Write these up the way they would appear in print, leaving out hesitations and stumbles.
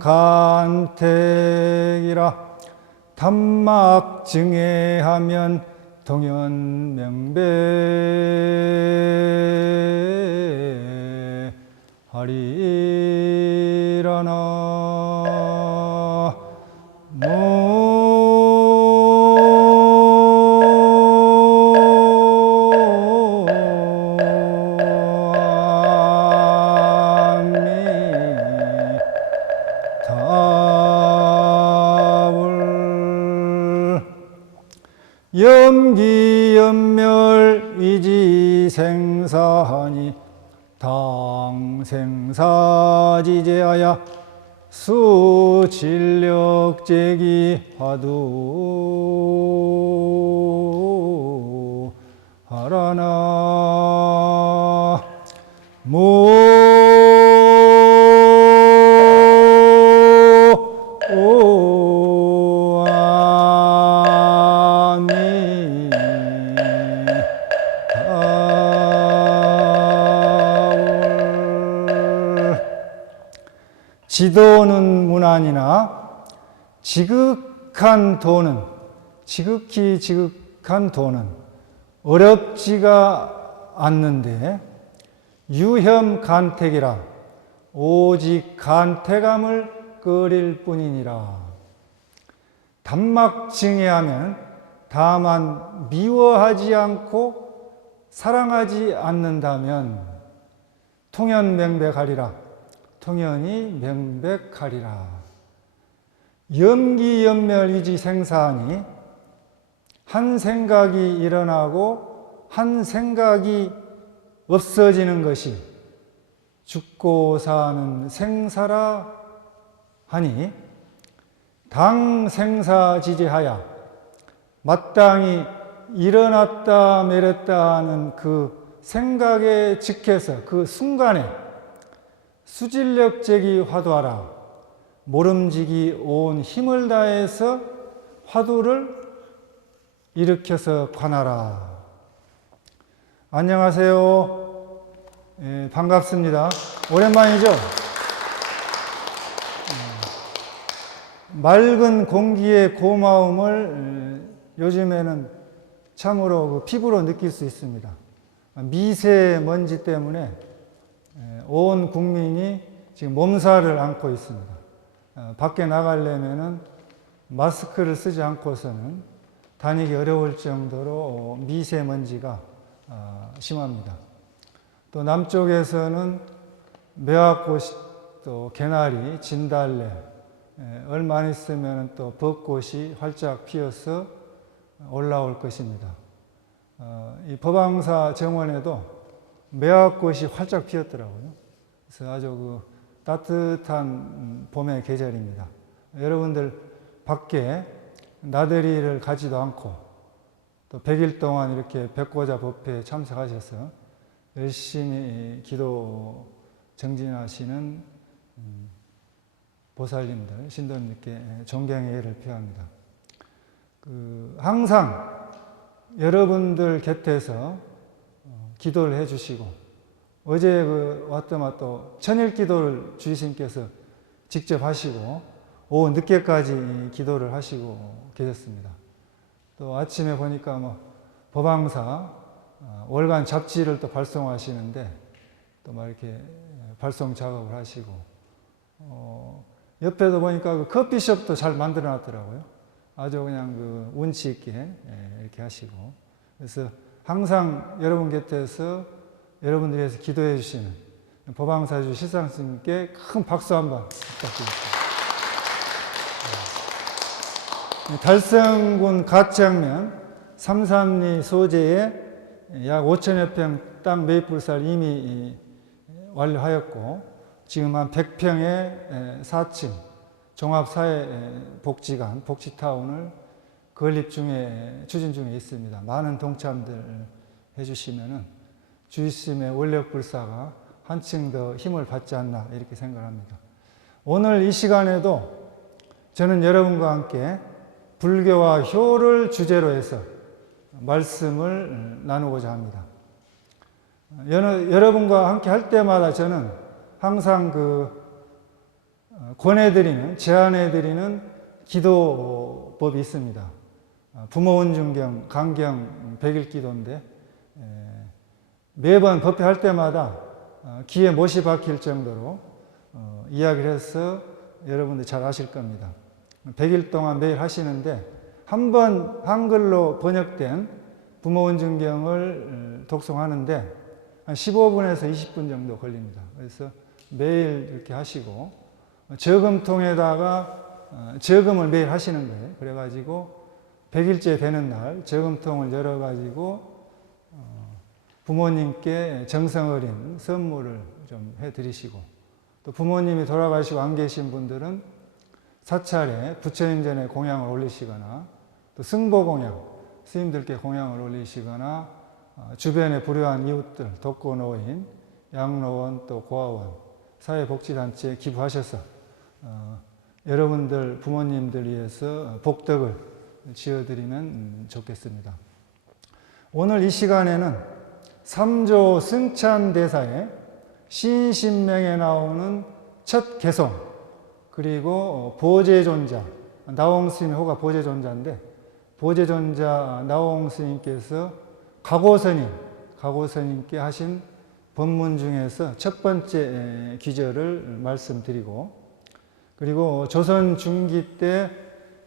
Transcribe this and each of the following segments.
간택이라 단막증해하면 동연명배 하리라나 염기염멸이지생사하니 당생사지제하야 수진력제기 화두하라나 지도는 무난이나 지극히 지극한 도는 어렵지가 않는데 유혐간택이라 오직 간택함을 끓일 뿐이니라. 단막증해하면 다만 미워하지 않고 사랑하지 않는다면 통연명백하리라. 통연이 명백하리라. 염기염멸이지생사하니 한 생각이 일어나고 한 생각이 없어지는 것이 죽고 사는 생사라 하니 당생사지제하야 마땅히 일어났다 내렸다 하는 그 생각에 즉해서 그 순간에 수진력제기 화두하라. 모름지기 온 힘을 다해서 화두를 일으켜서 관하라. 안녕하세요. 반갑습니다. 오랜만이죠? 맑은 공기의 고마움을 요즘에는 참으로 피부로 느낄 수 있습니다. 미세먼지 때문에 온 국민이 지금 몸살을 앓고 있습니다. 밖에 나가려면은 마스크를 쓰지 않고서는 다니기 어려울 정도로 미세먼지가 심합니다. 또 남쪽에서는 매화꽃이 또 개나리, 진달래 얼마 안 있으면 또 벚꽃이 활짝 피어서 올라올 것입니다. 이 법왕사 정원에도 매화꽃이 활짝 피었더라고요. 그래서 아주 따뜻한 봄의 계절입니다. 여러분들 밖에 나들이를 가지도 않고 또 100일 동안 이렇게 백고자 법회에 참석하셔서 열심히 기도 정진하시는 보살님들, 신도님께 존경의 예를 표합니다. 항상 여러분들 곁에서 기도를 해주시고 어제 왔더만 또 천일 기도를 주님께서 직접 하시고 오후 늦게까지 기도를 하시고 계셨습니다. 또 아침에 보니까 법왕사 월간 잡지를 또 발송하시는데 또 막 이렇게 발송 작업을 하시고 옆에도 보니까 커피숍도 잘 만들어 놨더라고요. 아주 그냥 운치 있게 이렇게 하시고 그래서 항상 여러분 곁에서 여러분들 위해서 기도해 주시는 법왕사주 실상스님께 큰 박수 한번 부탁드립니다. 달성군 가창면 삼삼리 소재에 약 5천여 평 땅 매입불사를 이미 완료하였고 지금 한 100평의 4층 종합사회복지관, 복지타운을 건립 중에, 추진 중에 있습니다. 많은 동참들 해주시면은 주의스님의 원력불사가 한층 더 힘을 받지 않나 이렇게 생각합니다. 오늘 이 시간에도 저는 여러분과 함께 불교와 효를 주제로 해서 말씀을 나누고자 합니다. 여러분과 함께 할 때마다 저는 항상 제안해드리는 기도법이 있습니다. 부모운중경, 강경 100일 기도인데 매번 법회할 때마다 귀에 못이 박힐 정도로 이야기를 해서 여러분들 잘 아실 겁니다. 100일 동안 매일 하시는데 한 번 한글로 번역된 부모운중경을 독송하는데 한 15분에서 20분 정도 걸립니다. 그래서 매일 이렇게 하시고 저금통에다가 저금을 매일 하시는 거예요. 그래가지고 100일째 되는 날 저금통을 열어가지고 부모님께 정성 어린 선물을 좀 해드리시고, 또 부모님이 돌아가시고 안 계신 분들은 사찰에 부처님 전에 공양을 올리시거나, 또 승보공양, 스님들께 공양을 올리시거나, 주변에 불효한 이웃들, 독거노인, 양로원, 또 고아원, 사회복지단체에 기부하셔서 여러분들 부모님들 위해서 복덕을 지어드리면 좋겠습니다. 오늘 이 시간에는 3조 승찬대사의 신신명에 나오는 첫 개송, 그리고 보제존자, 나홍스님의 호가 보제존자인데 보제존자 나홍스님께서 가고스님께 하신 법문 중에서 첫 번째 귀절을 말씀드리고, 그리고 조선 중기 때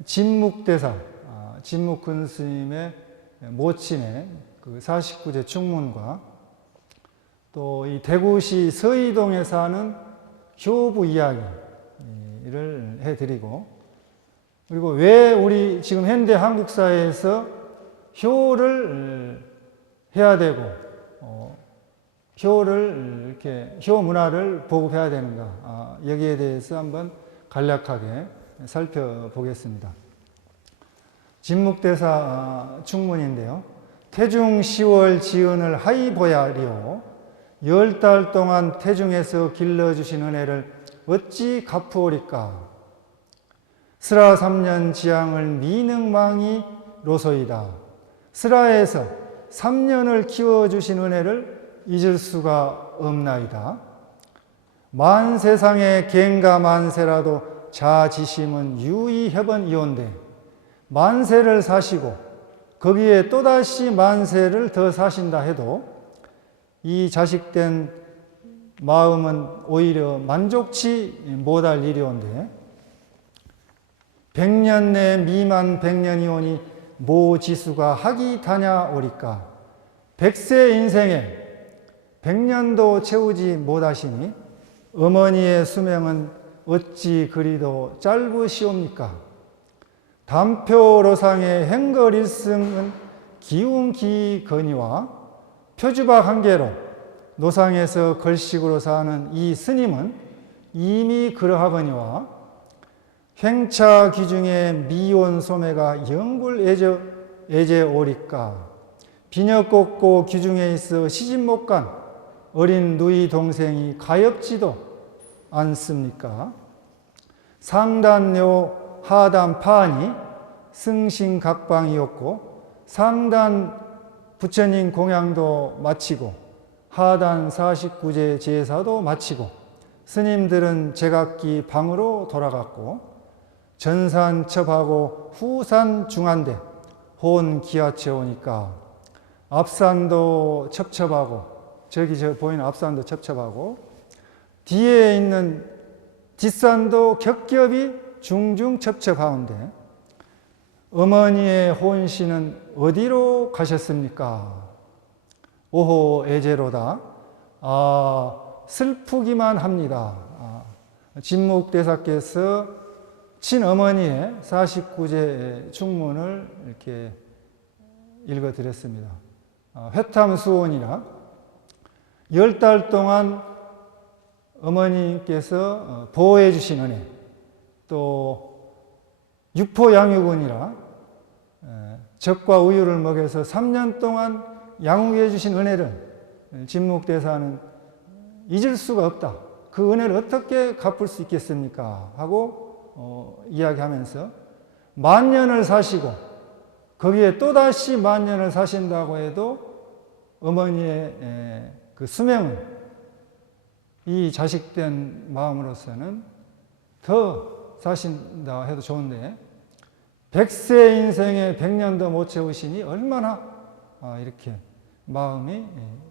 진묵대사, 진묵근스님의 모친의 그 49제 충문과, 또 이 대구시 서이동에 사는 효부 이야기를 해드리고, 그리고 왜 우리 지금 현대 한국 사회에서 효를 해야 되고 효 문화를 보급해야 되는가, 여기에 대해서 한번 간략하게 살펴보겠습니다. 진묵대사 충문인데요. 태중 10월 지은을 하이보야리오, 10달 동안 태중에서 길러주신 은혜를 어찌 갚으오리까. 스라 3년 지향을 미능망이 로소이다. 스라에서 3년을 키워주신 은혜를 잊을 수가 없나이다. 만세상의 갱가 만세라도 자지심은 유의해번이온데, 만세를 사시고 거기에 또다시 만세를 더 사신다 해도 이 자식된 마음은 오히려 만족치 못할 일이온데, 100년 내 미만 100년이 오니 모지수가 학이 다냐오리까. 100세 인생에 100년도 채우지 못하시니 어머니의 수명은 어찌 그리도 짧으시옵니까. 담표로상의 행걸 일승은 기운기거니와 표주박 한 개로 노상에서 걸식으로 사는 이 스님은 이미 그러하거니와, 횡차 귀중의 미온 소매가 영굴 애제 오리까. 비녀 꽂고 귀중에 있어 시집 못 간 어린 누이 동생이 가엾지도 않습니까. 상단요 하단 파안이 승신각방이었고, 상단 부처님 공양도 마치고 하단 49제 제사도 마치고 스님들은 제각기 방으로 돌아갔고, 전산첩하고 후산 중한데 혼 기아채 오니까 앞산도 첩첩하고, 저기 보이는 앞산도 첩첩하고, 뒤에 있는 뒷산도 겹겹이 중중 첩첩하운데 어머니의 혼신은 어디로 가셨습니까? 오호 애제로다. 슬프기만 합니다. 진묵대사께서 친어머니의 49제 충문을 이렇게 읽어드렸습니다. 회탐수원이라 10달 동안 어머니께서 보호해 주신 은혜, 또 육포양육은이라 젖과 우유를 먹여서 3년 동안 양육해 주신 은혜를 진묵대사는 잊을 수가 없다. 그 은혜를 어떻게 갚을 수 있겠습니까? 하고 이야기하면서 만년을 사시고 거기에 또다시 만년을 사신다고 해도 어머니의 그 수명은 이 자식된 마음으로서는 더 사신다 해도 좋은데 100세 인생에 100년도 못 채우시니 얼마나 이렇게 마음이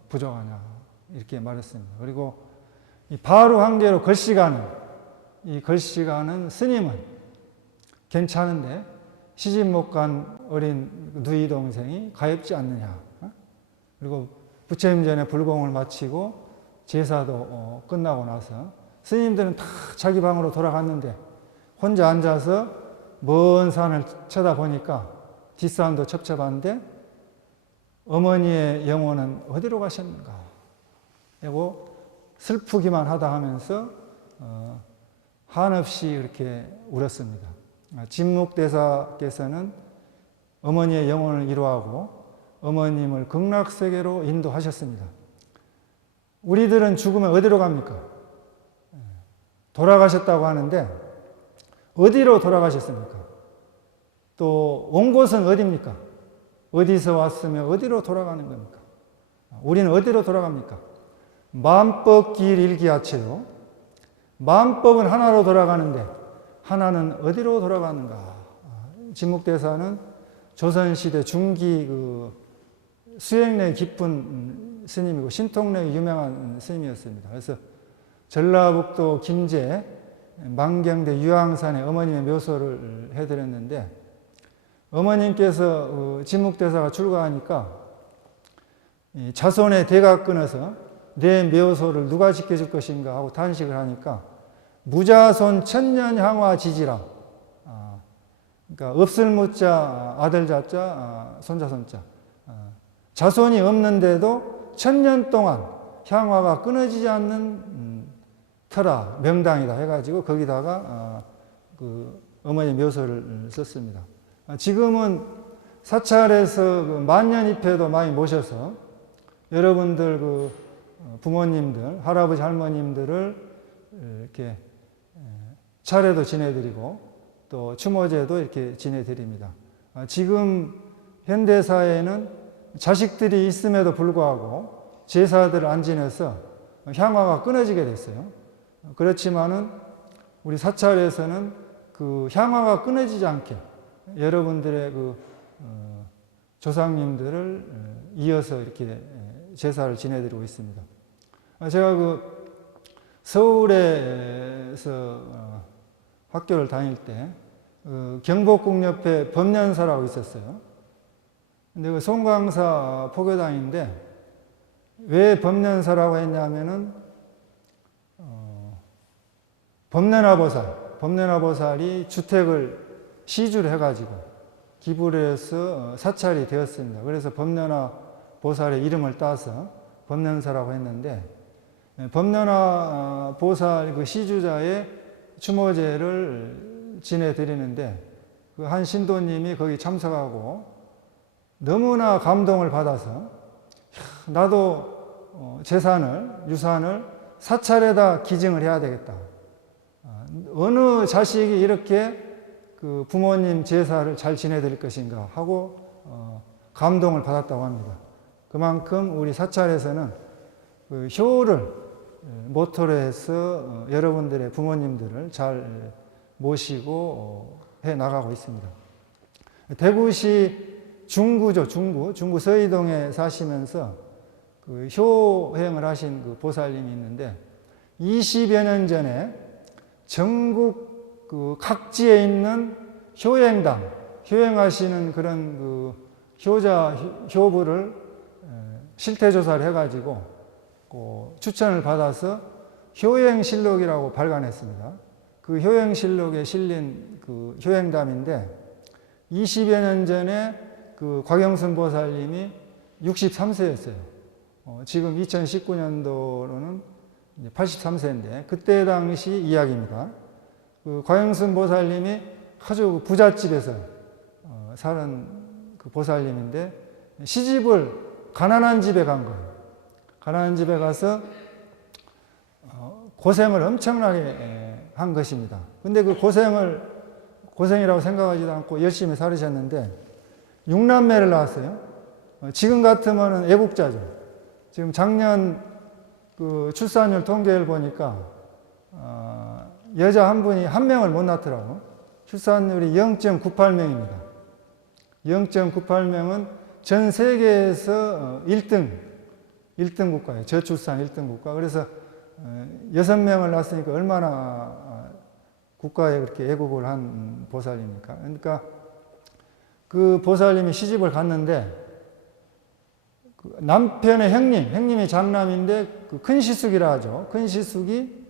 부족하냐 이렇게 말했습니다. 그리고 이 바로 한계로 이 글씨가는 스님은 괜찮은데 시집 못 간 어린 누이 동생이 가엾지 않느냐. 그리고 부처님 전에 불공을 마치고 제사도 끝나고 나서 스님들은 다 자기 방으로 돌아갔는데 혼자 앉아서 먼 산을 쳐다보니까 뒷산도 첩첩한데 어머니의 영혼은 어디로 가셨는가 하고 슬프기만 하다 하면서 한없이 이렇게 울었습니다. 진묵대사께서는 어머니의 영혼을 위로하고 어머님을 극락세계로 인도하셨습니다. 우리들은 죽으면 어디로 갑니까? 돌아가셨다고 하는데 어디로 돌아가셨습니까? 또 온 곳은 어디입니까? 어디서 왔으며 어디로 돌아가는 겁니까? 우리는 어디로 돌아갑니까? 만법길 일기하체요. 만법은 하나로 돌아가는데 하나는 어디로 돌아가는가? 진묵대사는 조선시대 중기 수행력이 깊은 스님이고 신통력이 유명한 스님이었습니다. 그래서 전라북도 김제 망경대 유황산에 어머님의 묘소를 해드렸는데 어머님께서 진묵대사가 출가하니까 자손의 대가 끊어서 내 묘소를 누가 지켜줄 것인가 하고 탄식을 하니까 무자손 천년향화 지지라. 그러니까 없을 무자 아들 자자 손자 손자. 자손이 없는데도 천년 동안 향화가 끊어지지 않는 터라 명당이다 해가지고 거기다가 어머니 묘소를 썼습니다. 지금은 사찰에서 만년입회도 많이 모셔서 여러분들 부모님들, 할아버지 할머님들을 이렇게 차례도 지내드리고 또 추모제도 이렇게 지내드립니다. 지금 현대사회는 자식들이 있음에도 불구하고 제사들을 안 지내서 향화가 끊어지게 됐어요. 그렇지만은 우리 사찰에서는 그 향화가 끊어지지 않게 여러분들의 조상님들을 이어서 이렇게 제사를 지내드리고 있습니다. 제가 서울에서 학교를 다닐 때 경복궁 옆에 법련사라고 있었어요. 근데 송강사 포교당인데 왜 법련사라고 했냐면은 법련화보살이 주택을 시주를 해가지고 기부를 해서 사찰이 되었습니다. 그래서 법련화보살의 이름을 따서 법련사라고 했는데 법련화보살 그 시주자의 추모제를 지내드리는데 그 한 신도님이 거기 참석하고 너무나 감동을 받아서 나도 유산을 사찰에다 기증을 해야 되겠다. 어느 자식이 이렇게 그 부모님 제사를 잘 지내드릴 것인가 하고 감동을 받았다고 합니다. 그만큼 우리 사찰에서는 그 효를 모토로 해서 여러분들의 부모님들을 잘 모시고 해 나가고 있습니다. 대구시 중구 서이동에 사시면서 그 효행을 하신 그 보살님이 있는데 20여 년 전에 전국 그 각지에 있는 효행하시는 그런 그 효부를 실태조사를 해가지고 추천을 받아서 효행실록이라고 발간했습니다. 그 효행실록에 실린 그 효행담인데 20여 년 전에 그 곽영순 보살님이 63세였어요. 지금 2019년도로는 83세인데 그때 당시 이야기입니다. 그 곽영순 보살님이 아주 부잣집에서 사는 그 보살님인데 시집을 가난한 집에 간 거예요. 가난한 집에 가서 고생을 엄청나게 한 것입니다. 근데 그 고생이라고 생각하지도 않고 열심히 살으셨는데 6남매를 낳았어요. 지금 같으면 애국자죠. 지금 작년 그 출산율 통계를 보니까 여자 한 분이 한 명을 못 낳더라고. 출산율이 0.98명입니다. 0.98명은 전 세계에서 1등 국가예요. 저출산 1등 국가. 그래서 6명을 낳았으니까 얼마나 국가에 그렇게 애국을 한 보살입니까? 그러니까 그 보살님이 시집을 갔는데 그 남편의 형님이 장남인데 그 큰 시숙이라 하죠. 큰 시숙이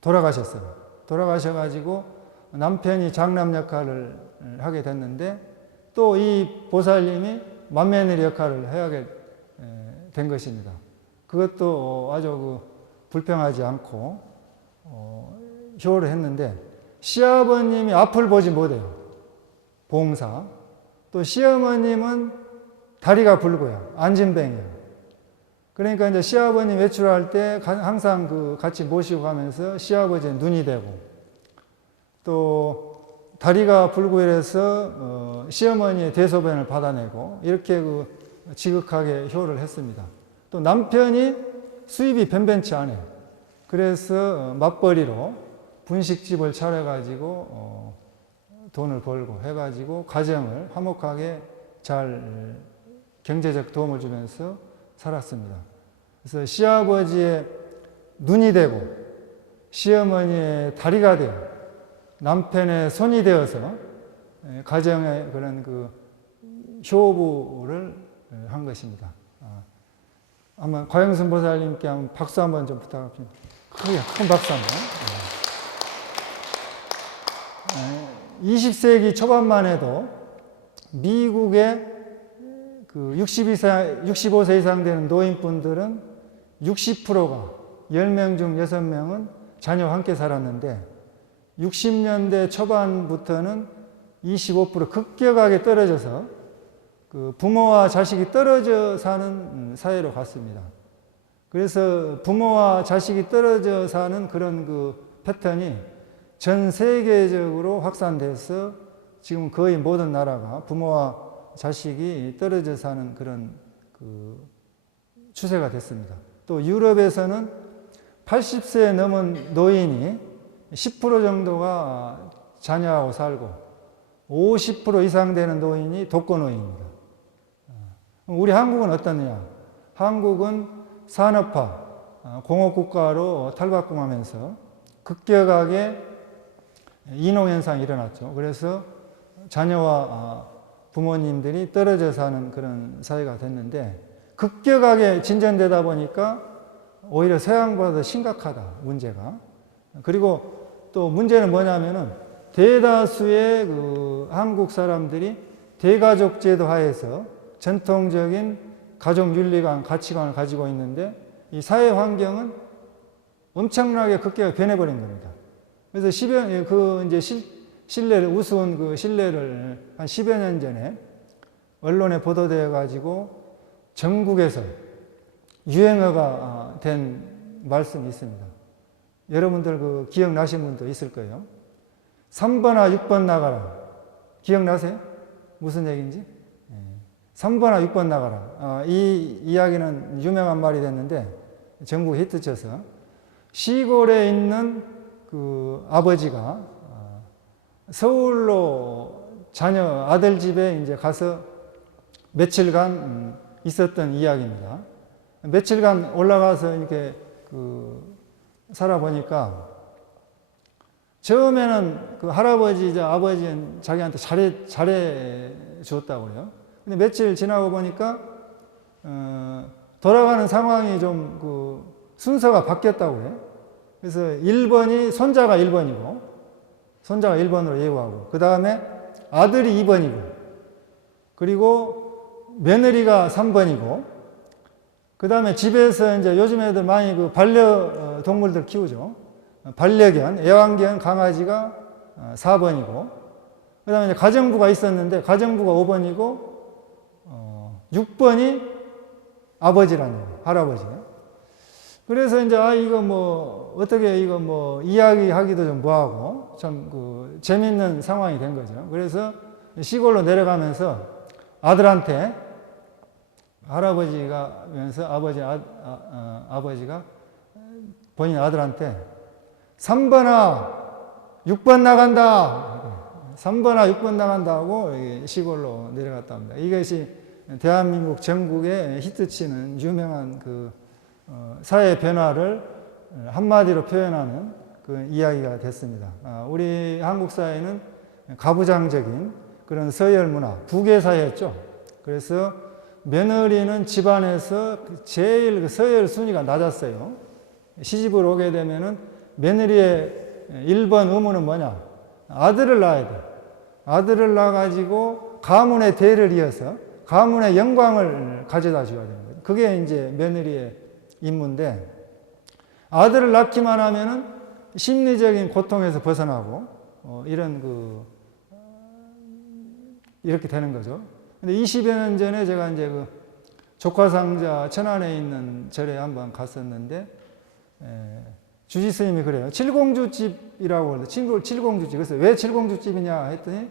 돌아가셨어요. 돌아가셔가지고 남편이 장남 역할을 하게 됐는데 또 이 보살님이 맏며느리 역할을 해야 된 것입니다. 그것도 아주 그 불평하지 않고 효를 했는데 시아버님이 앞을 보지 못해요. 봉사. 또 시어머님은 다리가 붉어요. 안진뱅이에요. 그러니까 이제 시아버님 외출할 때 항상 그 같이 모시고 가면서 시아버지의 눈이 되고 또 다리가 붉고 이래서 시어머니의 대소변을 받아내고 이렇게 그 지극하게 효를 했습니다. 또 남편이 수입이 변변치 않아요. 그래서 맞벌이로 분식집을 차려가지고 돈을 벌고 해가지고 가정을 화목하게 잘 경제적 도움을 주면서 살았습니다. 그래서 시아버지의 눈이 되고 시어머니의 다리가 되어 남편의 손이 되어서 가정의 그런 그 효부를 한 것입니다. 한번 과영순 보살님께 한번 박수 한번 좀 부탁합니다. 크게 큰 박수 한번. 20세기 초반만 해도 미국의 그 65세 이상 되는 노인분들은 60%가 10명 중 6명은 자녀와 함께 살았는데 60년대 초반부터는 25% 급격하게 떨어져서 그 부모와 자식이 떨어져 사는 사회로 갔습니다. 그래서 부모와 자식이 떨어져 사는 그런 그 패턴이 전 세계적으로 확산돼서 지금 거의 모든 나라가 부모와 자식이 떨어져 사는 그런 그 추세가 됐습니다. 또 유럽에서는 80세 넘은 노인이 10% 정도가 자녀하고 살고 50% 이상 되는 노인이 독거노인입니다. 우리 한국은 어떠냐? 한국은 산업화, 공업국가로 탈바꿈하면서 급격하게 인홍현상이 일어났죠. 그래서 자녀와 부모님들이 떨어져 사는 그런 사회가 됐는데 급격하게 진전되다 보니까 오히려 서양보다 더 심각하다, 문제가. 그리고 또 문제는 뭐냐면은 대다수의 그 한국 사람들이 대가족 제도 하에서 전통적인 가족 윤리관, 가치관을 가지고 있는데 이 사회 환경은 엄청나게 급격하게 변해버린 겁니다. 그래서 신뢰를, 우스운 그 신뢰를 한 10여 년 전에 언론에 보도되어 가지고 전국에서 유행어가 된 말씀이 있습니다. 여러분들 그 기억나신 분도 있을 거예요. 3번아 6번 나가라. 기억나세요? 무슨 얘기인지? 3번아 6번 나가라. 이 이야기는 유명한 말이 됐는데 전국 히트쳐서 시골에 있는 그 아버지가 서울로 자녀 아들 집에 이제 가서 며칠간 있었던 이야기입니다. 며칠간 올라가서 이렇게 그 살아보니까 처음에는 그 할아버지자 아버지는 자기한테 잘해 주었다고요. 근데 며칠 지나고 보니까 돌아가는 상황이 좀 그 순서가 바뀌었다고 해요. 그래서 1번이 손자가 1번이고 손자가 1번으로 예우하고 그 다음에 아들이 2번이고 그리고 며느리가 3번이고 그 다음에 집에서 이제 요즘 애들 많이 그 반려동물들 키우죠. 반려견, 애완견 강아지가 4번이고 그 다음에 이제 가정부가 있었는데 가정부가 5번이고 6번이 아버지라는 거예요. 할아버지. 그래서 이제 이거 뭐 어떻게 이거 뭐 이야기하기도 좀 뭐하고 참 그 재밌는 상황이 된 거죠. 그래서 시골로 내려가면서 아들한테 할아버지가 면서 아버지가 본인 아들한테 3번아 6번 나간다. 3번아 6번 나간다고 시골로 내려갔다 합니다. 이것이 대한민국 전국에 히트치는 유명한 그 사회 변화를 한마디로 표현하는 그 이야기가 됐습니다. 우리 한국 사회는 가부장적인 그런 서열 문화, 부계사회였죠. 그래서 며느리는 집안에서 제일 그 서열 순위가 낮았어요. 시집을 오게 되면은 며느리의 1번 의무는 뭐냐? 아들을 낳아야 돼. 아들을 낳아가지고 가문의 대를 이어서 가문의 영광을 가져다 줘야 되는 거예요. 그게 이제 며느리의 임무인데, 아들을 낳기만 하면은 심리적인 고통에서 벗어나고 이렇게 되는 거죠. 근데 20여 년 전에 제가 이제 그 조카상자 천안에 있는 절에 한번 갔었는데, 주지 스님이 그래요. 칠공주집이라고 하는데, 칠공주집. 그래서 왜 칠공주집이냐 했더니,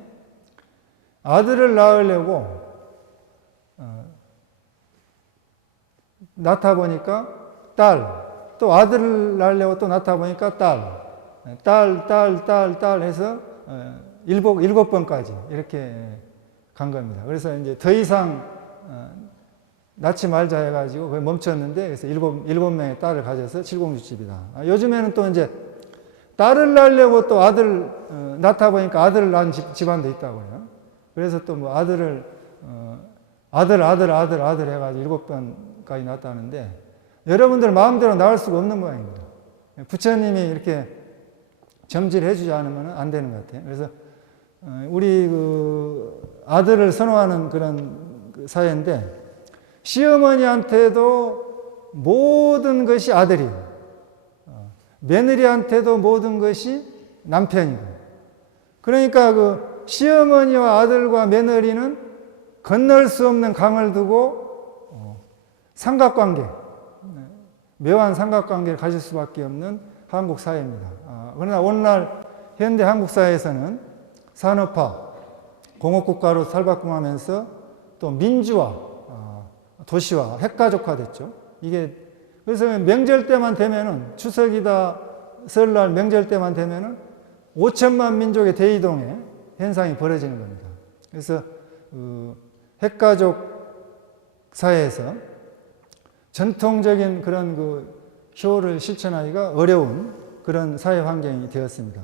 아들을 낳으려고 낳다 보니까 딸, 또 아들을 낳으려고 또 낳다 보니까 딸 해서 일곱 번까지 이렇게 간 겁니다. 그래서 이제 더 이상 낳지 말자 해가지고 거기 멈췄는데, 그래서 일곱 명의 딸을 가져서 칠공주집이다. 요즘에는 또 이제 딸을 낳으려고 또 아들 낳다 보니까 아들을 낳은 집안도 있다고요. 그래서 또 뭐 아들 해가지고 7번까지 낳았다는데, 여러분들 마음대로 낳을 수가 없는 모양입니다. 부처님이 이렇게 점지를 해주지 않으면 안 되는 것 같아요. 그래서 우리 그 아들을 선호하는 그런 사회인데, 시어머니한테도 모든 것이 아들이에요. 며느리한테도 모든 것이 남편이고. 그러니까 그 시어머니와 아들과 며느리는 건널 수 없는 강을 두고 삼각관계, 묘한 삼각관계를 가질 수밖에 없는 한국 사회입니다. 그러나 오늘날 현대 한국 사회에서는 산업화, 공업국가로 살바꿈하면서 또 민주화, 도시화, 핵가족화됐죠. 이게 그래서 명절 때만 되면은, 추석이다, 설날 명절 때만 되면은 5천만 민족의 대이동의 현상이 벌어지는 겁니다. 그래서 핵가족 사회에서 전통적인 그런 그 효를 실천하기가 어려운 그런 사회 환경이 되었습니다.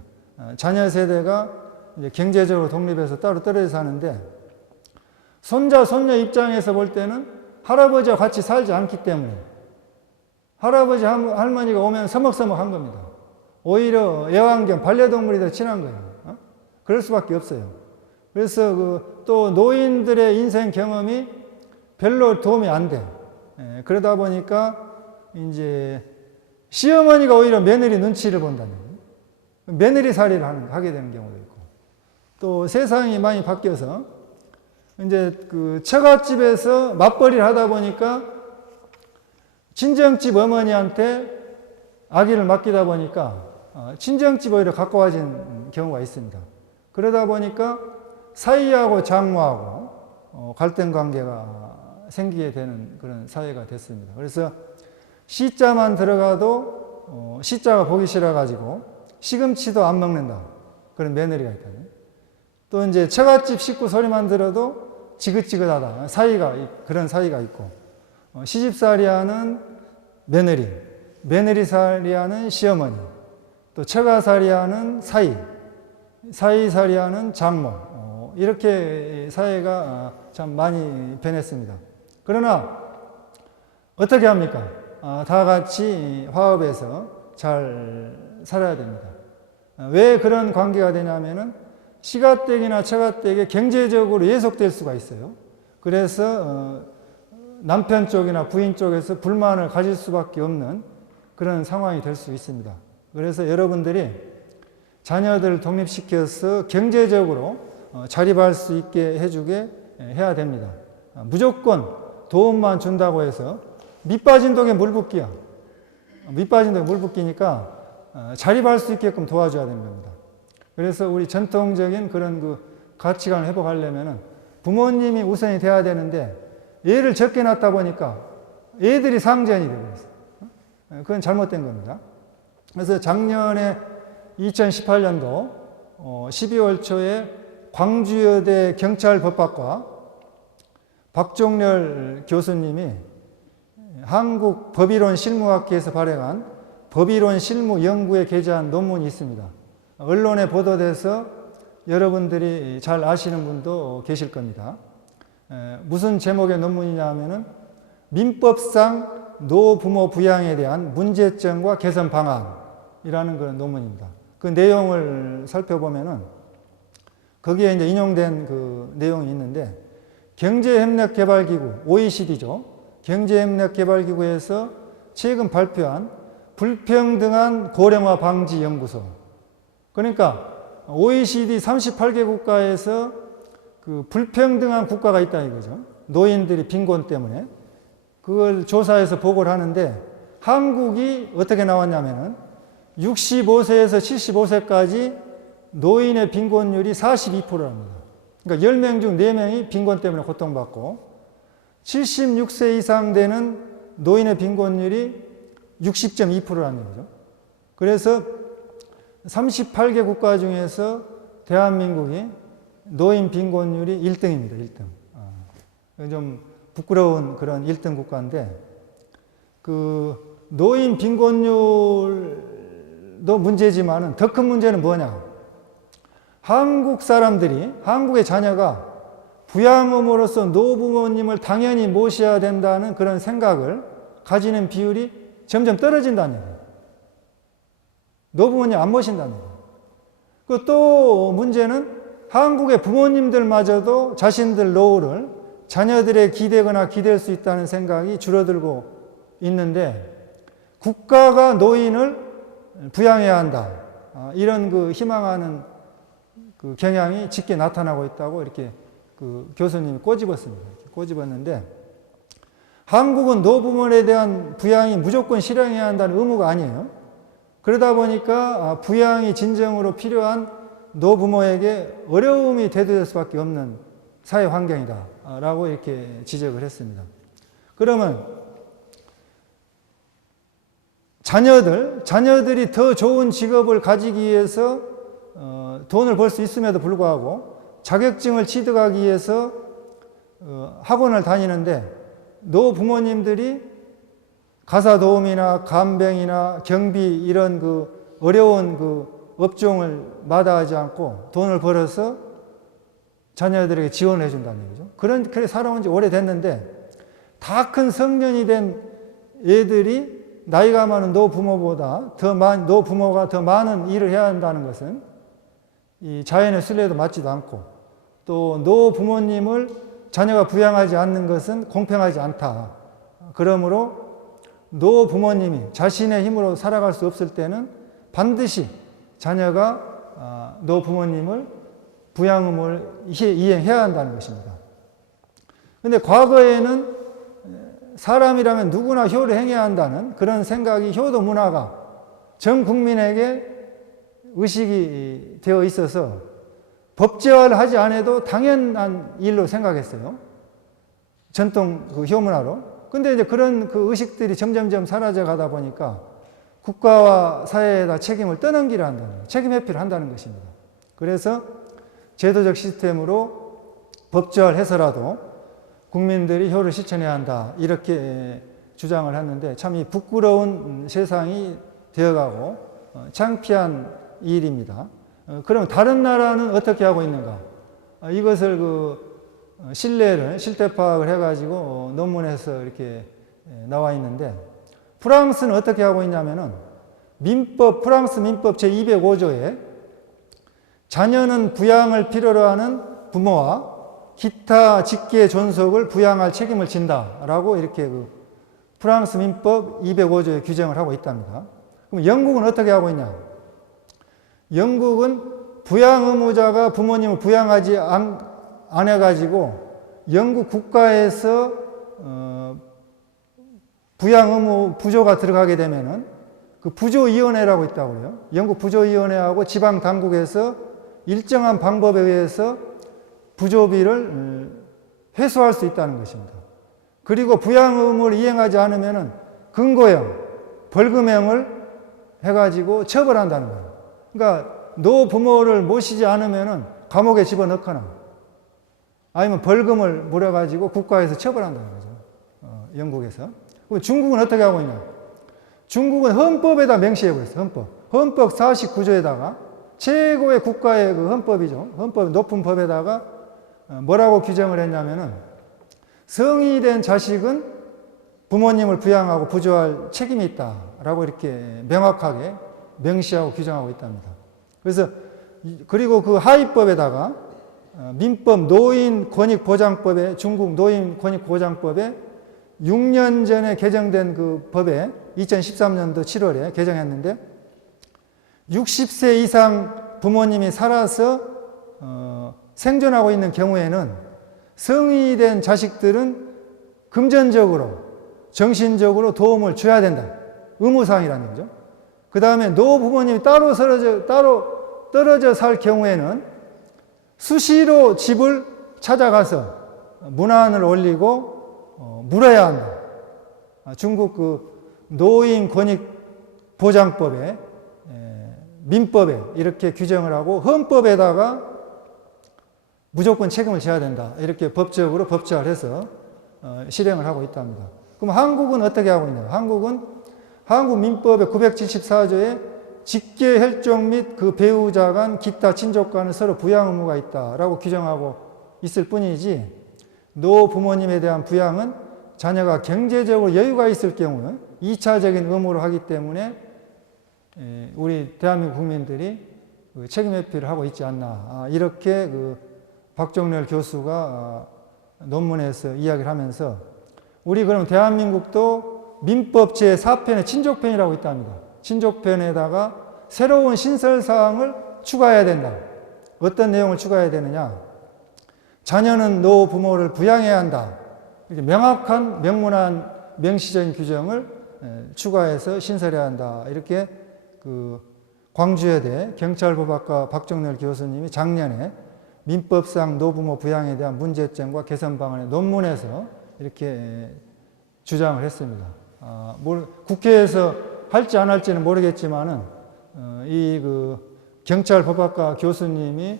자녀 세대가 이제 경제적으로 독립해서 따로 떨어져 사는데, 손자, 손녀 입장에서 볼 때는 할아버지와 같이 살지 않기 때문에 할아버지, 할머니가 오면 서먹서먹한 겁니다. 오히려 애완견, 반려동물이 더 친한 거예요. 그럴 수밖에 없어요. 그래서 또 노인들의 인생 경험이 별로 도움이 안 돼. 그러다 보니까 이제 시어머니가 오히려 며느리 눈치를 본다는 거예요. 며느리 살이를 하게 되는 경우도 있고, 또 세상이 많이 바뀌어서 이제 그 처갓집에서 맞벌이를 하다 보니까 친정집 어머니한테 아기를 맡기다 보니까 친정집 오히려 가까워진 경우가 있습니다. 그러다 보니까 사위하고 장모하고 갈등 관계가 생기게 되는 그런 사회가 됐습니다. 그래서 시자만 들어가도 시자가 보기 싫어가지고 시금치도 안 먹는다, 그런 며느리가 있다. 또 이제 처갓집 식구 소리만 들어도 지긋지긋하다, 그런 사이가 있고, 시집살이하는 며느리, 며느리살이하는 시어머니, 또 처가살이하는 사위살이하는 장모, 이렇게 사회가 참 많이 변했습니다. 그러나 어떻게 합니까? 다 같이 화합해서 잘 살아야 됩니다. 왜 그런 관계가 되냐면은 시가댁이나 처가댁에 경제적으로 예속될 수가 있어요. 그래서 남편 쪽이나 부인 쪽에서 불만을 가질 수밖에 없는 그런 상황이 될 수 있습니다. 그래서 여러분들이 자녀들을 독립시켜서 경제적으로 자립할 수 있게 해주게 해야 됩니다. 무조건 도움만 준다고 해서 밑빠진 독에 물 붓기야. 밑빠진 독에 물 붓기니까 자립할 수 있게끔 도와줘야 되는 겁니다. 그래서 우리 전통적인 그런 그 가치관을 회복하려면은 부모님이 우선이 돼야 되는데, 애를 적게 낳다 보니까 애들이 상전이 되고 있어요. 그건 잘못된 겁니다. 그래서 작년에 2018년도 12월 초에 광주여대 경찰법학과 박종렬 교수님이 한국 법의론 실무학회에서 발행한 법의론 실무 연구에 게재한 논문이 있습니다. 언론에 보도돼서 여러분들이 잘 아시는 분도 계실 겁니다. 무슨 제목의 논문이냐 하면은 민법상 노부모 부양에 대한 문제점과 개선 방안이라는 그런 논문입니다. 그 내용을 살펴보면은 거기에 이제 인용된 그 내용이 있는데 경제협력개발기구 OECD죠. 경제협력개발기구에서 최근 발표한 불평등한 고령화 방지 연구소. 그러니까 OECD 38개 국가에서 그 불평등한 국가가 있다 이거죠. 노인들이 빈곤 때문에. 그걸 조사해서 보고를 하는데 한국이 어떻게 나왔냐면은 65세에서 75세까지 노인의 빈곤율이 42%랍니다. 그러니까 10명 중 4명이 빈곤 때문에 고통받고 76세 이상 되는 노인의 빈곤율이 60.2%라는 거죠. 그래서 38개 국가 중에서 대한민국이 노인 빈곤율이 1등입니다. 1등. 좀 부끄러운 그런 1등 국가인데 그 노인 빈곤율도 문제지만은 더 큰 문제는 뭐냐? 한국 사람들이 한국의 자녀가 부양음으로써 노부모님을 당연히 모셔야 된다는 그런 생각을 가지는 비율이 점점 떨어진다는 거예요. 노부모님 안 모신다는 거예요. 그 또 문제는 한국의 부모님들마저도 자신들 노후를 자녀들에 기대거나 기댈 수 있다는 생각이 줄어들고 있는데 국가가 노인을 부양해야 한다. 이런 그 희망하는 그 경향이 짙게 나타나고 있다고 이렇게 그 교수님이 꼬집었습니다. 꼬집었는데 한국은 노부모에 대한 부양이 무조건 실행해야 한다는 의무가 아니에요. 그러다 보니까 부양이 진정으로 필요한 노부모에게 어려움이 대두될 수밖에 없는 사회 환경이다 라고 이렇게 지적을 했습니다. 그러면 자녀들이 더 좋은 직업을 가지기 위해서 돈을 벌 수 있음에도 불구하고 자격증을 취득하기 위해서 학원을 다니는데 노부모님들이 가사도우미나 간병이나 경비 이런 그 어려운 그 업종을 마다하지 않고 돈을 벌어서 자녀들에게 지원을 해준다는 거죠. 그렇게 살아온 지 오래됐는데 다 큰 성년이 된 애들이 나이가 많은 노부모가 더 많은 일을 해야 한다는 것은 이 자연의 순리에도 맞지도 않고 또 노부모님을 자녀가 부양하지 않는 것은 공평하지 않다. 그러므로 노부모님이 자신의 힘으로 살아갈 수 없을 때는 반드시 자녀가 노부모님을 부양음을 이행해야 한다는 것입니다. 그런데 과거에는 사람이라면 누구나 효를 행해야 한다는 그런 생각이 효도 문화가 전 국민에게 의식이 되어 있어서 법제화를 하지 않아도 당연한 일로 생각했어요. 전통 그 효문화로. 근데 이제 그런 그 의식들이 점점점 사라져 가다 보니까 국가와 사회에다 책임을 떠넘기려 한다는 거예요. 책임 회피를 한다는 것입니다. 그래서 제도적 시스템으로 법제화를 해서라도 국민들이 효를 실천해야 한다. 이렇게 주장을 했는데 참 이 부끄러운 세상이 되어가고 창피한 일입니다. 그럼 다른 나라는 어떻게 하고 있는가? 이것을 그 실태 파악을 해가지고 논문에서 이렇게 나와 있는데 프랑스는 어떻게 하고 있냐면은 프랑스 민법 제205조에 자녀는 부양을 필요로 하는 부모와 기타 직계 존속을 부양할 책임을 진다라고 이렇게 그 프랑스 민법 205조에 규정을 하고 있답니다. 그럼 영국은 어떻게 하고 있냐? 영국은 부양 의무자가 부모님을 부양하지 안 해가지고 영국 국가에서 부양 의무 부조가 들어가게 되면은 그 부조위원회라고 있다고 그래요. 영국 부조위원회하고 지방 당국에서 일정한 방법에 의해서 부조비를 회수할 수 있다는 것입니다. 그리고 부양 의무를 이행하지 않으면은 근고형, 벌금형을 해가지고 처벌한다는 거예요. 그러니까 노부모를 모시지 않으면은 감옥에 집어넣거나 아니면 벌금을 물어가지고 국가에서 처벌한다는 거죠. 영국에서. 그럼 중국은 어떻게 하고 있냐? 중국은 헌법에다 명시해버렸어요. 헌법 49조에다가 최고의 국가의 그 헌법이죠. 헌법 높은 법에다가 뭐라고 규정을 했냐면은 성이 된 자식은 부모님을 부양하고 부조할 책임이 있다라고 이렇게 명확하게 명시하고 규정하고 있답니다. 그래서 그리고 그 하위법에다가 민법 노인권익보장법에 중국 노인권익보장법에 6년 전에 개정된 그 법에 2013년도 7월에 개정했는데 60세 이상 부모님이 살아서 생존하고 있는 경우에는 성인이 된 자식들은 금전적으로 정신적으로 도움을 줘야 된다. 의무사항이라는 거죠. 그 다음에 노부모님이 따로 떨어져 살 경우에는 수시로 집을 찾아가서 문안을 올리고 물어야 한다. 중국 그 노인권익보장법에 민법에 이렇게 규정을 하고 헌법에다가 무조건 책임을 져야 된다. 이렇게 법적으로 법제화해서 실행을 하고 있답니다. 그럼 한국은 어떻게 하고 있냐? 한국은 한국 민법의 974조에 직계 혈족 및 그 배우자 간 기타 친족 간은 서로 부양 의무가 있다라고 규정하고 있을 뿐이지 노부모님에 대한 부양은 자녀가 경제적으로 여유가 있을 경우 2차적인 의무로 하기 때문에 우리 대한민국 국민들이 책임 회피를 하고 있지 않나 이렇게 그 박종렬 교수가 논문에서 이야기를 하면서 우리 그럼 대한민국도 민법 제4편에 친족편이라고 있답니다. 친족편에다가 새로운 신설사항을 추가해야 된다. 어떤 내용을 추가해야 되느냐? 자녀는 노부모를 부양해야 한다. 이렇게 명확한 명문한 명시적인 규정을 추가해서 신설해야 한다. 이렇게 그 광주여대 경찰법학과 박종렬 교수님이 작년에 민법상 노부모 부양에 대한 문제점과 개선 방안의 논문에서 이렇게 주장을 했습니다. 국회에서 할지 안 할지는 모르겠지만은 이 그 경찰법학과 교수님이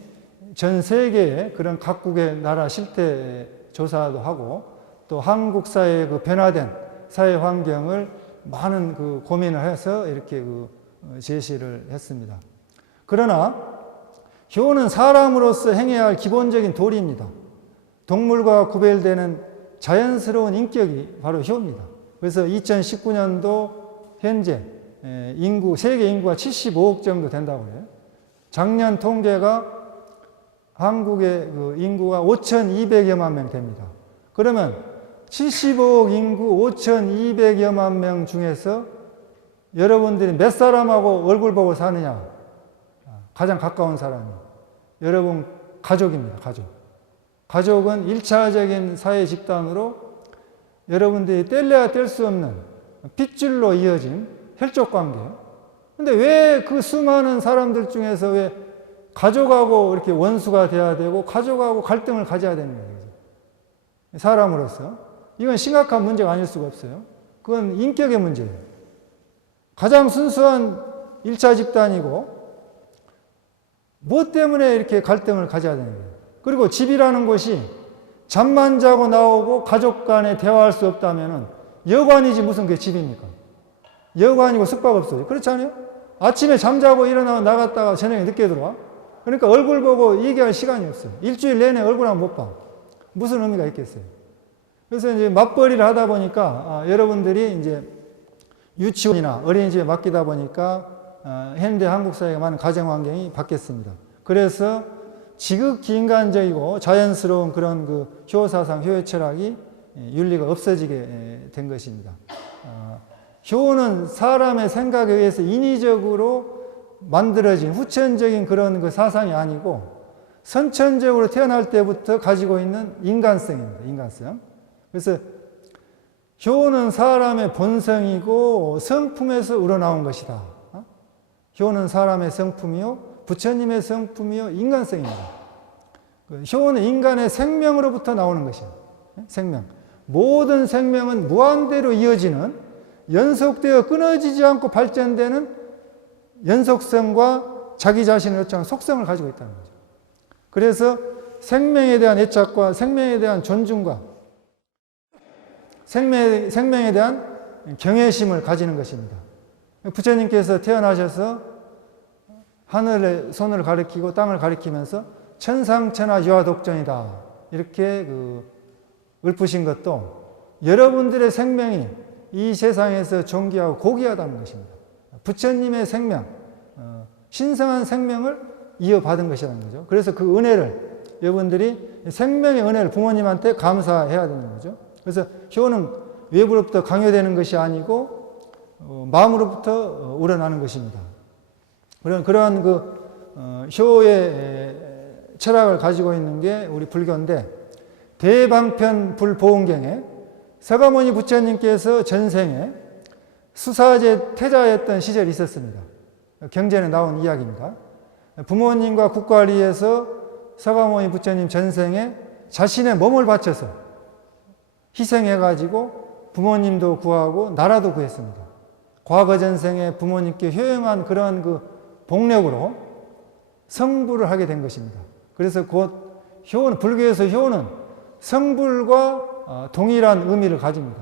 전 세계의 그런 각국의 나라 실태 조사도 하고 또 한국 사회의 그 변화된 사회 환경을 많은 그 고민을 해서 이렇게 그 제시를 했습니다. 그러나 효는 사람으로서 행해야 할 기본적인 도리입니다. 동물과 구별되는 자연스러운 인격이 바로 효입니다. 그래서 2019년도 현재 세계 인구가 75억 정도 된다고 해요. 작년 통계가 한국의 그 인구가 5,200여만 명 됩니다. 그러면 75억 인구 5,200여만 명 중에서 여러분들이 몇 사람하고 얼굴 보고 사느냐? 가장 가까운 사람이 여러분 가족입니다. 가족은 1차적인 사회 집단으로 여러분들이 뗄래야 뗄 수 없는 핏줄로 이어진 혈족관계. 근데 왜 그 수많은 사람들 중에서 왜 가족하고 이렇게 원수가 돼야 되고 가족하고 갈등을 가져야 되는 거예요? 사람으로서. 이건 심각한 문제가 아닐 수가 없어요. 그건 인격의 문제예요. 가장 순수한 1차 집단이고 무엇 때문에 이렇게 갈등을 가져야 되는 거예요? 그리고 집이라는 곳이 잠만 자고 나오고 가족 간에 대화할 수 없다면 여관이지 무슨 그게 집입니까? 여관이고 숙박업소지. 그렇지 않아요? 아침에 잠자고 일어나고 나갔다가 저녁에 늦게 들어와. 그러니까 얼굴 보고 얘기할 시간이 없어요. 일주일 내내 얼굴 한번 못 봐. 무슨 의미가 있겠어요? 그래서 이제 맞벌이를 하다 보니까 여러분들이 이제 유치원이나 어린이집에 맡기다 보니까 현대 한국 사회가 많은 가정 환경이 바뀌었습니다. 그래서 지극히 인간적이고 자연스러운 그런 그 효사상, 효의 철학이 윤리가 없어지게 된 것입니다. 효는 사람의 생각에 의해서 인위적으로 만들어진 후천적인 그런 그 사상이 아니고 선천적으로 태어날 때부터 가지고 있는 인간성입니다. 인간성. 그래서 효는 사람의 본성이고 성품에서 우러나온 것이다. 효는 사람의 성품이요, 부처님의 성품이요, 인간성입니다. 효는 인간의 생명으로부터 나오는 것이에요. 생명. 모든 생명은 무한대로 이어지는 연속되어 끊어지지 않고 발전되는 연속성과 자기 자신을 어쩌는 속성을 가지고 있다는 거죠. 그래서 생명에 대한 애착과 생명에 대한 존중과 생명에 대한 경외심을 가지는 것입니다. 부처님께서 태어나셔서 하늘의 손을 가리키고 땅을 가리키면서 천상천하 유아독존이다 이렇게 읊으신 것도 여러분들의 생명이 이 세상에서 존귀하고 고귀하다는 것입니다. 부처님의 생명, 신성한 생명을 이어받은 것이라는 거죠. 그래서 그 은혜를 여러분들이 생명의 은혜를 부모님한테 감사해야 되는 거죠. 그래서 효는 외부로부터 강요되는 것이 아니고 마음으로부터 우러나는 것입니다. 그러한 효의 철학을 가지고 있는 게 우리 불교인데, 대방편 불보은경에 서가모니 부처님께서 전생에 수사제 태자였던 시절이 있었습니다. 경전에 나온 이야기입니다. 부모님과 국가리에서 서가모니 부처님 전생에 자신의 몸을 바쳐서 희생해가지고 부모님도 구하고 나라도 구했습니다. 과거 전생에 부모님께 효용한 그런 복력으로 성불을 하게 된 것입니다. 그래서 곧 효는, 불교에서 효는 성불과 동일한 의미를 가집니다.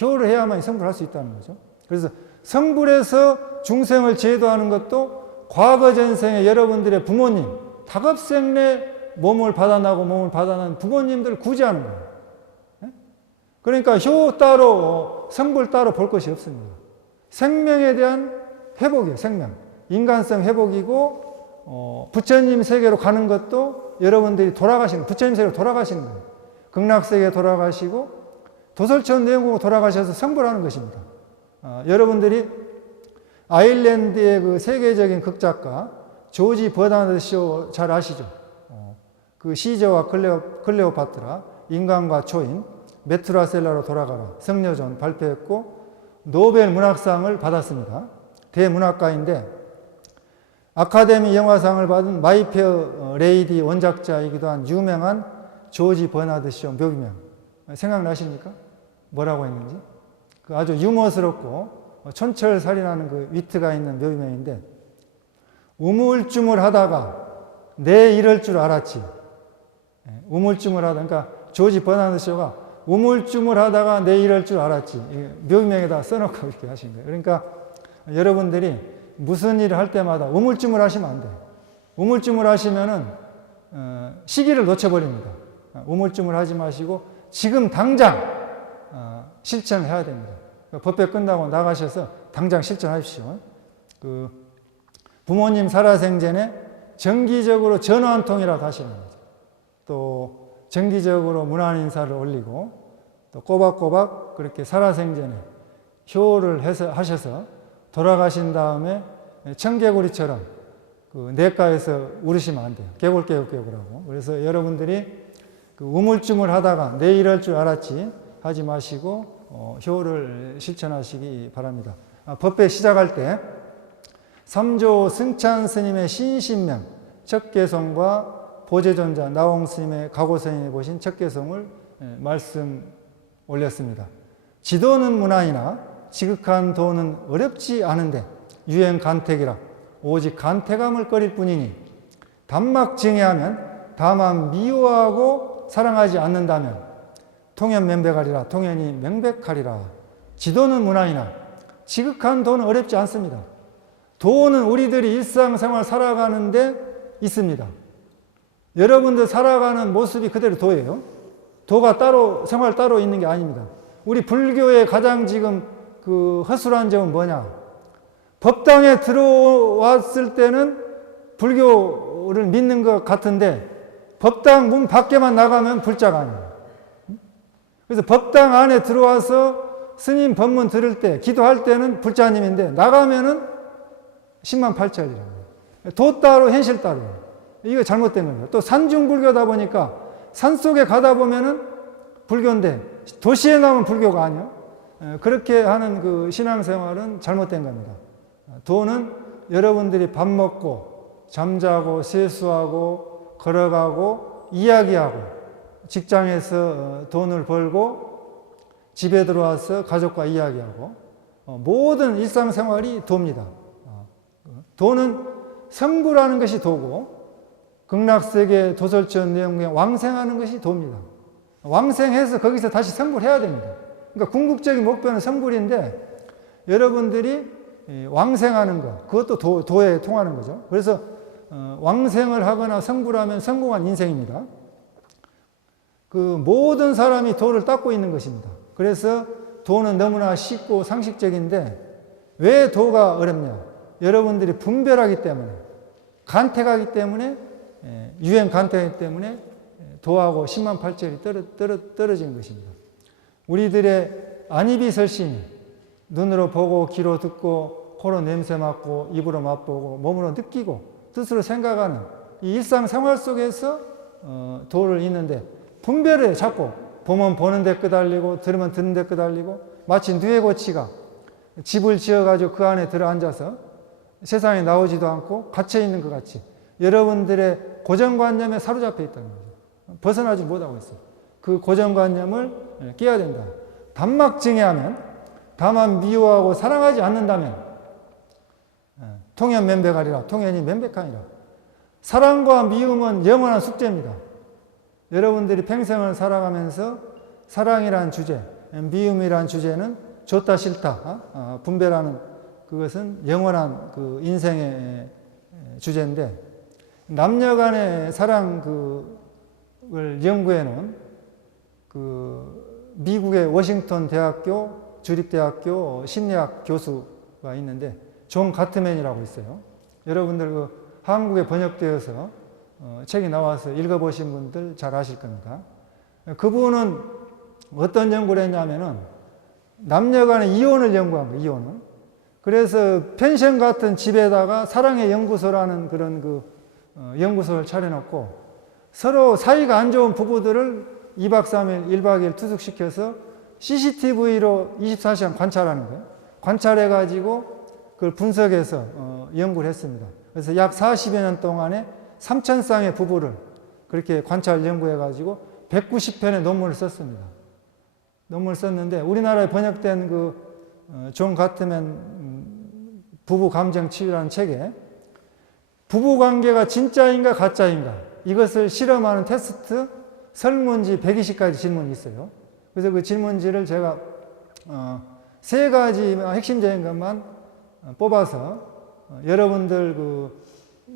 효를 해야만 성불할 수 있다는 거죠. 그래서 성불해서 중생을 제도하는 것도 과거 전생에 여러분들의 부모님, 다급생내 몸을 받아나고 몸을 받아난 부모님들을 구제하는 거예요. 그러니까 효 따로 성불 따로 볼 것이 없습니다. 생명에 대한 회복이에요. 생명. 인간성 회복이고 부처님 세계로 가는 것도 여러분들이 부처님 세계로 돌아가시는 거예요. 극락세계에 돌아가시고 도솔천 내용으로 돌아가셔서 성불하는 것입니다. 여러분들이 아일랜드의 그 세계적인 극작가 조지 버나드 쇼 잘 아시죠? 그 시저와 클레오파트라, 인간과 초인, 메투라셀라로 돌아가라, 성녀전 발표했고 노벨 문학상을 받았습니다. 대문학가인데 아카데미 영화상을 받은 마이 페어 레이디 원작자이기도 한 유명한 조지 버나드 쇼 묘기명 생각나십니까? 뭐라고 했는지? 아주 유머스럽고 촌철살인하는 그 위트가 있는 묘기명인데, 우물쭈물하다가 내 이럴 줄 알았지. 우물쭈물하다, 그러니까 조지 버나드 쇼가 우물쭈물하다가 내 이럴 줄 알았지. 묘기명에다 써놓고 이렇게 하신 거예요. 그러니까 여러분들이 무슨 일을 할 때마다 우물쭈물 하시면 안 돼요. 우물쭈물 하시면은 시기를 놓쳐버립니다. 우물쭈물 하지 마시고 지금 당장 실천을 해야 됩니다. 법회 끝나고 나가셔서 당장 실천하십시오. 부모님 살아생전에 정기적으로 전화 한 통이라도 하시는 거죠. 또 정기적으로 문안 인사를 올리고 또 꼬박꼬박 그렇게 살아생전에 효를 하셔서 돌아가신 다음에 청개구리처럼 냇가에서 울으시면 안 돼요. 개굴개굴개굴하고. 그래서 여러분들이 우물쭈물 하다가 내 이럴 줄 알았지 하지 마시고 효를 실천하시기 바랍니다. 법회 시작할 때 삼조 승찬 스님의 신신명 척개송과 보제존자 나홍 스님의 가고선인이 보신 척개송을 말씀 올렸습니다. 지도는 문안이나 지극한 도는 어렵지 않은데 유행 간택이라 오직 간택함을 꺼릴 뿐이니 단막 증해하면 다만 미워하고 사랑하지 않는다면 통연 명백하리라. 통연이 명백하리라. 지도는 문안이나 지극한 도는 어렵지 않습니다. 도는 우리들이 일상생활 살아가는데 있습니다. 여러분들 살아가는 모습이 그대로 도예요. 도가 따로 생활 따로 있는 게 아닙니다. 우리 불교의 가장 지금 허술한 점은 뭐냐? 법당에 들어왔을 때는 불교를 믿는 것 같은데 법당 문 밖에만 나가면 불자가 아니에요. 그래서 법당 안에 들어와서 스님 법문 들을 때, 기도할 때는 불자님인데 나가면은 108,000이라고. 도 따로 현실 따로. 이거 잘못된 겁니다. 또 산중불교다 보니까 산속에 가다 보면은 불교인데 도시에 나오면 불교가 아니에요. 그렇게 하는 신앙생활은 잘못된 겁니다. 도는 여러분들이 밥 먹고 잠자고 세수하고 걸어가고 이야기하고 직장에서 돈을 벌고 집에 들어와서 가족과 이야기하고 모든 일상생활이 도입니다. 도는 성불하는 것이 도고, 극락세계 도설전 내용 중에 왕생하는 것이 도입니다. 왕생해서 거기서 다시 성불해야 됩니다. 그러니까 궁극적인 목표는 성불인데 여러분들이 왕생하는 것, 그것도 도에 통하는 거죠. 그래서 왕생을 하거나 성불하면 성공한 인생입니다. 그 모든 사람이 도를 닦고 있는 것입니다. 그래서 도는 너무나 쉽고 상식적인데 왜 도가 어렵냐? 여러분들이 분별하기 때문에, 간택하기 때문에, 유행 간택하기 때문에 도하고 10만 8천이 떨어지는 것입니다. 우리들의 안입이 설심이 눈으로 보고 귀로 듣고 코로 냄새 맡고 입으로 맛보고 몸으로 느끼고 뜻으로 생각하는 이 일상생활 속에서 도를 잇는데 분별을 자꾸 보면 보는 데 끄달리고 들으면 듣는 데 끄달리고 마치 누에고치가 집을 지어가지고 그 안에 들어앉아서 세상에 나오지도 않고 갇혀있는 것 같이 여러분들의 고정관념에 사로잡혀 있다는 거죠. 벗어나지 못하고 있어요. 그 고정관념을 깨야 된다. 단막증해하면, 다만 미워하고 사랑하지 않는다면 통연면백하리라. 통연이 면백하니라. 사랑과 미움은 영원한 숙제입니다. 여러분들이 평생을 살아가면서 사랑이란 주제, 미움이란 주제는 좋다 싫다 분별하는 그것은 영원한 그 인생의 주제인데 남녀 간의 사랑 그걸 연구해 놓은 그 미국의 워싱턴 대학교 주립대학교 심리학 교수가 있는데 존 가트맨이라고 있어요. 여러분들 그 한국에 번역되어서 책이 나와서 읽어보신 분들 잘 아실 겁니다. 그분은 어떤 연구를 했냐면은 남녀 간의 이혼을 연구한 거예요. 이혼을. 그래서 펜션 같은 집에다가 사랑의 연구소라는 그런 그 연구소를 차려놓고 서로 사이가 안 좋은 부부들을 2박 3일, 1박 2일 투숙시켜서 CCTV로 24시간 관찰하는 거예요. 관찰해가지고 그걸 분석해서 연구를 했습니다. 그래서 약 40여 년 동안에 3,000쌍의 부부를 그렇게 관찰 연구해가지고 190편의 논문을 썼습니다. 논문을 썼는데 우리나라에 번역된 그 존 가트맨 부부 감정 치유라는 책에 부부 관계가 진짜인가 가짜인가 이것을 실험하는 테스트 설문지 120가지 질문이 있어요. 그래서 그 질문지를 제가 세 가지 핵심적인 것만 뽑아서 여러분들 그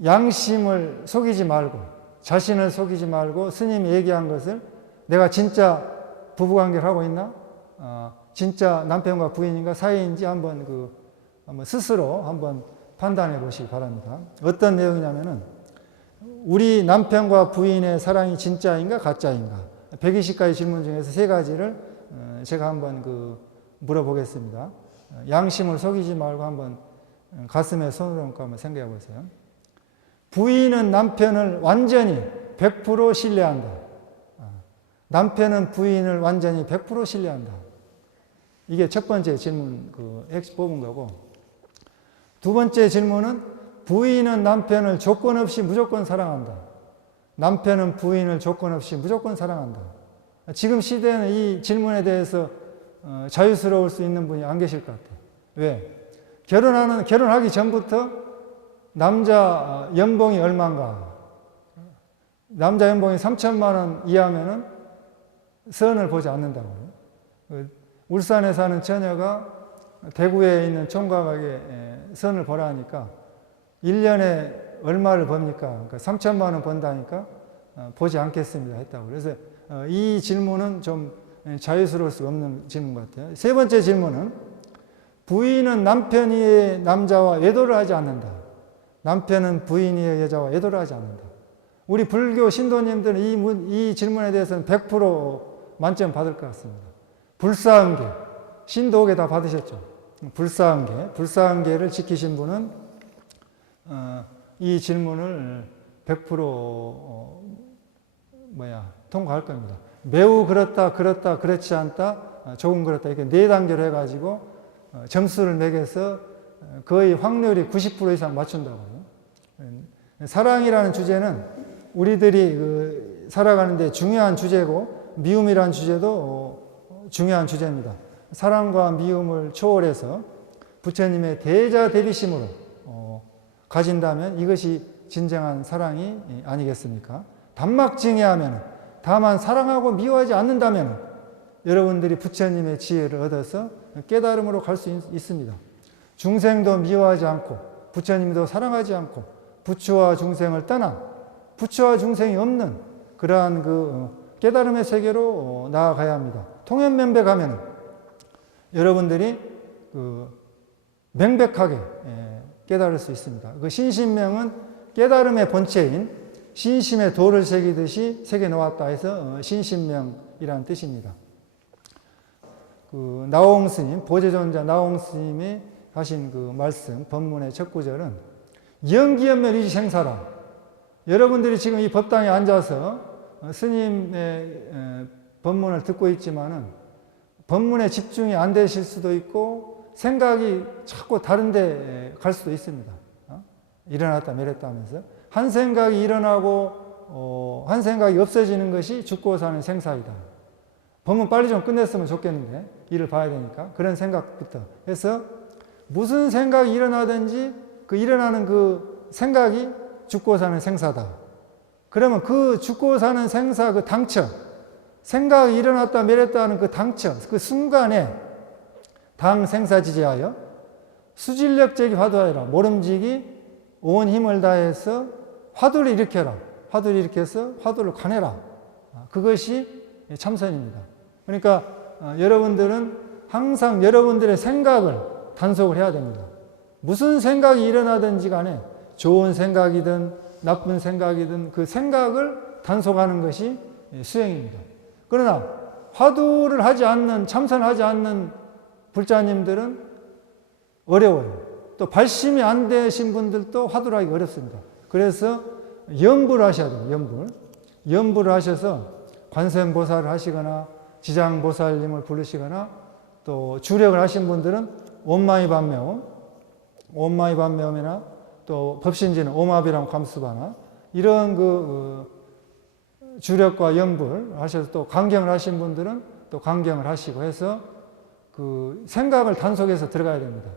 양심을 속이지 말고 자신을 속이지 말고 스님이 얘기한 것을 내가 진짜 부부관계를 하고 있나? 진짜 남편과 부인인가 사이인지 한번 스스로 한번 판단해 보시기 바랍니다. 어떤 내용이냐면은 우리 남편과 부인의 사랑이 진짜인가 가짜인가 120가지 질문 중에서 세 가지를 제가 한번 물어보겠습니다. 양심을 속이지 말고 한번 가슴에 손을 얹고 한번 생각해 보세요. 부인은 남편을 완전히 100% 신뢰한다. 남편은 부인을 완전히 100% 신뢰한다. 이게 첫 번째 질문 핵심 뽑은 거고 두 번째 질문은 부인은 남편을 조건 없이 무조건 사랑한다. 남편은 부인을 조건 없이 무조건 사랑한다. 지금 시대에는 이 질문에 대해서 자유스러울 수 있는 분이 안 계실 것 같아요. 왜? 결혼하기 전부터 남자 연봉이 얼마인가? 남자 연봉이 3천만 원 이하면은 선을 보지 않는다고요. 울산에 사는 처녀가 대구에 있는 총각에게 선을 보라 하니까 1년에 얼마를 법니까? 그러니까 3천만 원 번다니까 보지 않겠습니다 했다고. 그래서 이 질문은 좀 자유스러울 수 없는 질문 같아요. 세 번째 질문은 부인은 남편이 남자와 외도를 하지 않는다. 남편은 부인이 여자와 외도를 하지 않는다. 우리 불교 신도님들은 이 질문에 대해서는 100% 만점 받을 것 같습니다. 불사응계, 신도계 다 받으셨죠? 불사응계를 지키신 분은 이 질문을 100% 통과할 겁니다. 매우 그렇다, 그렇지 않다, 조금 그렇다 이렇게 4단계로 해가지고 점수를 매겨서 거의 확률이 90% 이상 맞춘다고요. 사랑이라는 주제는 우리들이 살아가는데 중요한 주제고 미움이라는 주제도 중요한 주제입니다. 사랑과 미움을 초월해서 부처님의 대자 대비심으로 가진다면 이것이 진정한 사랑이 아니겠습니까? 단막증해하면, 다만 사랑하고 미워하지 않는다면 여러분들이 부처님의 지혜를 얻어서 깨달음으로 갈 수 있습니다. 중생도 미워하지 않고 부처님도 사랑하지 않고 부처와 중생을 떠나 부처와 중생이 없는 그러한 그 깨달음의 세계로 나아가야 합니다. 통연면백하면 여러분들이 명백하게 깨달을 수 있습니다. 그 신신명은 깨달음의 본체인 신심의 도를 새기듯이 새겨 놓았다 해서 신신명이라는 뜻입니다. 그 나홍 스님, 보제존자 나홍 스님이 하신 그 말씀, 법문의 첫 구절은 영기연멸 이지생사라. 여러분들이 지금 이 법당에 앉아서 스님의 법문을 듣고 있지만은 법문에 집중이 안 되실 수도 있고 생각이 자꾸 다른 데 갈 수도 있습니다. 일어났다 내렸다 하면서 한 생각이 일어나고 한 생각이 없어지는 것이 죽고 사는 생사이다. 법문 빨리 좀 끝냈으면 좋겠는데 일을 봐야 되니까 그런 생각부터 해서 무슨 생각이 일어나든지 그 일어나는 그 생각이 죽고 사는 생사다. 그러면 그 죽고 사는 생사 그 당처, 생각이 일어났다 내렸다 하는 그 당처, 그 순간에 당생사지지하여 수질력적이 화두하여라. 모름지기 온 힘을 다해서 화두를 일으켜라. 화두를 일으켜서 화두를 관해라. 그것이 참선입니다. 그러니까 여러분들은 항상 여러분들의 생각을 단속을 해야 됩니다. 무슨 생각이 일어나든지 간에 좋은 생각이든 나쁜 생각이든 그 생각을 단속하는 것이 수행입니다. 그러나 화두를 하지 않는, 참선하지 않는 불자님들은 어려워요. 또 발심이 안 되신 분들도 화두를 하기 어렵습니다. 그래서 염불을 하셔야 돼요. 염불을 하셔서 관세음보살을 하시거나 지장보살님을 부르시거나 또 주력을 하신 분들은 온마이반매음이나 또 법신지는 오마비랑 감수바나 이런 주력과 염불 하셔서 또 강경을 하신 분들은 또 강경을 하시고 해서 그 생각을 단속해서 들어가야 됩니다.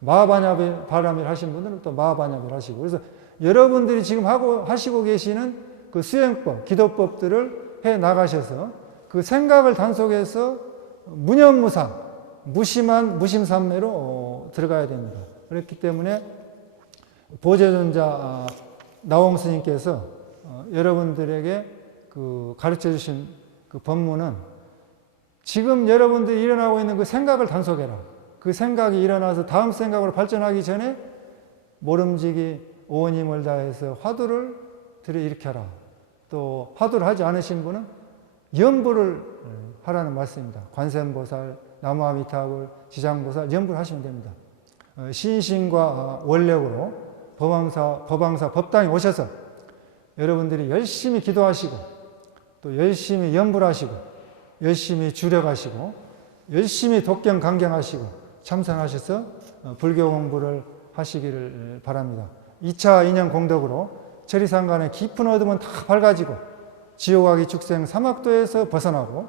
마하바냐비를 하신 분들은 또 마하바냐비를 하시고 그래서 여러분들이 지금 하시고 계시는 그 수행법, 기도법들을 해 나가셔서 그 생각을 단속해서 무념무상, 무심산매로 들어가야 됩니다. 그렇기 때문에 보제존자 나홍 스님께서 여러분들에게 그 가르쳐 주신 그 법문은 지금 여러분들이 일어나고 있는 그 생각을 단속해라. 그 생각이 일어나서 다음 생각으로 발전하기 전에 모름지기 온 힘을 다해서 화두를 들여일으켜라. 또 화두를 하지 않으신 분은 염불을 하라는 말씀입니다. 관세음보살, 나무아미타불, 지장보살 염불을 하시면 됩니다. 신심과 원력으로 법왕사 법당에 오셔서 여러분들이 열심히 기도하시고 또 열심히 염불하시고 열심히 주력하시고 열심히 독경 강경하시고 참선하셔서 불교 공부를 하시기를 바랍니다. 2차 인연 공덕으로 천리상간의 깊은 어둠은 다 밝아지고 지옥아기 축생 사막도에서 벗어나고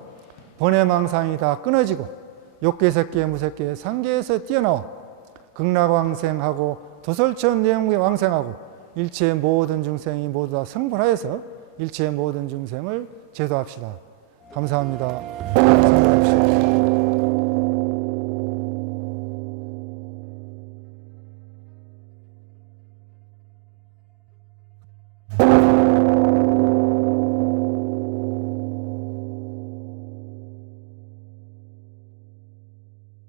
번뇌망상이 다 끊어지고 욕계색계 무색계 상계에서 뛰어나와 극락왕생하고 도솔천 내용에 왕생하고 일체의 모든 중생이 모두 다 성불하여서 일체의 모든 중생을 제도합시다. 감사합니다. 성불합시다.